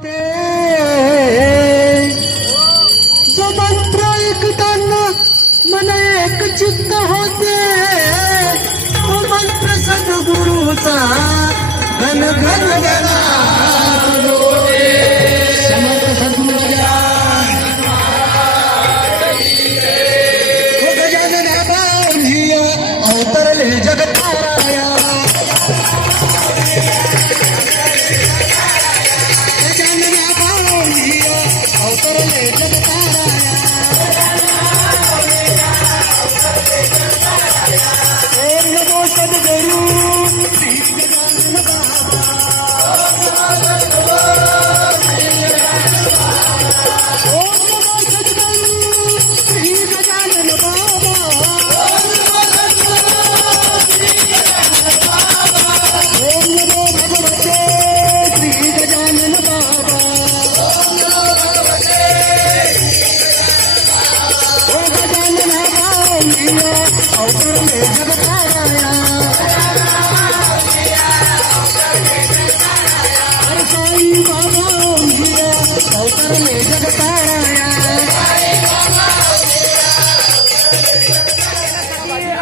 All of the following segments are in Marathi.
जो मंत्र ऐकताना मन एक चित्त होते, तो मंत्र सद्गुरूचा घन घन गणा समर्थ सद्गुरू गजानन बाहुलिया अवतरले जगताराया, गजानन बाहुलिया अवतरले जगताराया। ओम नमो सद्गुरु श्री गजानन बाबा, ओम नमो सद्गुरु श्री गजानन बाबा, ओम नमो भगवते श्री गजानन बाबा, ओ गजानन बाहुलिया अवतरले जगताराया, हर साई बाहुलिया अवतरले जगताराया।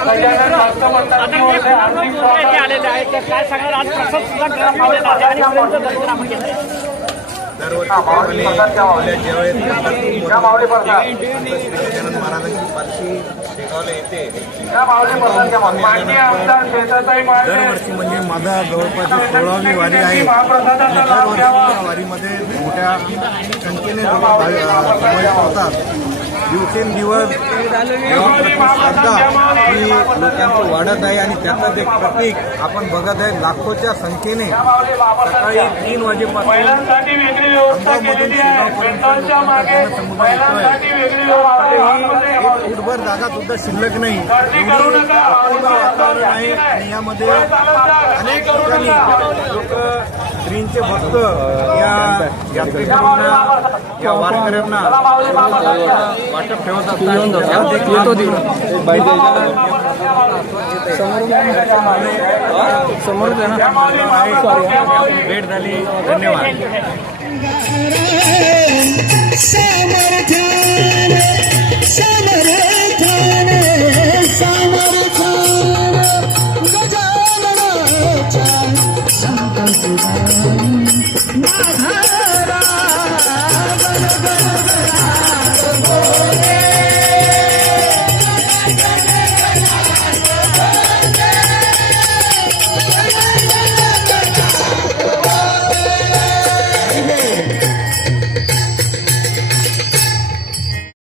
गजानन भक्त मंडळाचे हार्दिक स्वागत आलेले आहे. तर काय सांगणार आज प्रसाद सुद्धा गरम लावलेला आहे आणि त्यांचं दर्शन आपण घेतलंय. दरवर्षी आपल्या ज्यावेळेस गजानन महाराजांची पालखी शेगावला येते दरवर्षी म्हणजे माझा जवळपास 16वी वारी आहे. आणि दरवर्षी वारीमध्ये मोठ्या संख्येने समावेश होतात. दिवसेंदिवस श्रद्धा ही लोकांची वाढत आहे आणि त्याचं एक प्रतीक आपण बघत आहे. लाखोच्या संख्येने सकाळी 3 वाजेपासून अंगामधून शेगावपर्यंत लोकांचा जनसमुदाय येतोय. एक फुटभर जागा सुद्धा शिल्लक नाही, एवढी अपूर्ण वातावरण आहे. आणि यामध्ये अनेक ठिकाणी लोक श्रींचे भक्त या यात्रेकरूंना या वारकऱ्यांना वाटप ठेवत असतात. समोर भेट झाली. धन्यवाद. समर्थन